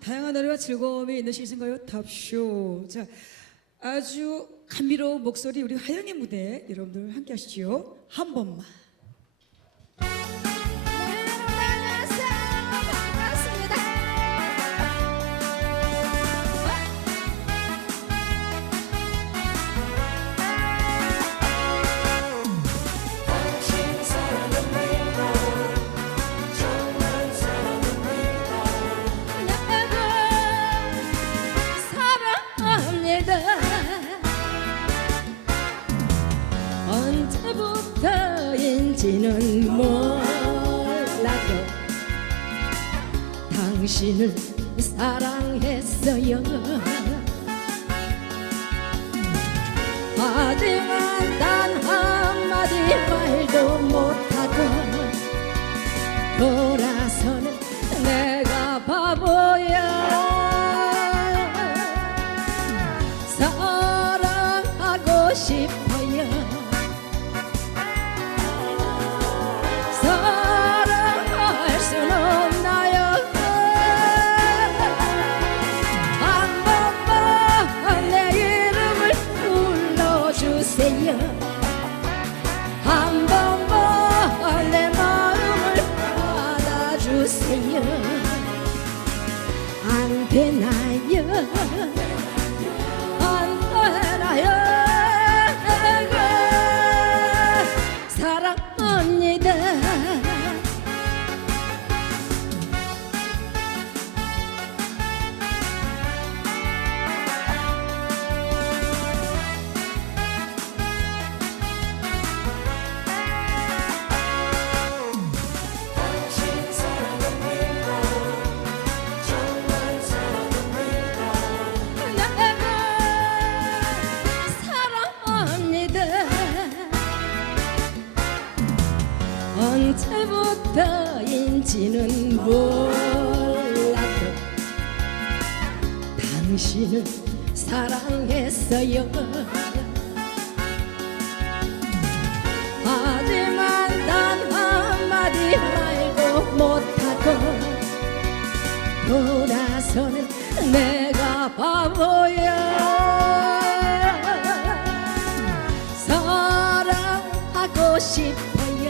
다양한 노래와 즐거움이 있는 시즌가요 탑쇼. 자, 아주 감미로운 목소리 우리 하영의 무대 여러분들 함께 하시죠. 한 번만. 언제부터인지는 몰라도 당신을 사랑했어요. 되나요? 안 되나요 사랑합니다 다. 언제부터인지는 몰라도 당신을 사랑했어요. 하지만 단 한마디 말도 못하고 돌아서는 내가 바보야 ship where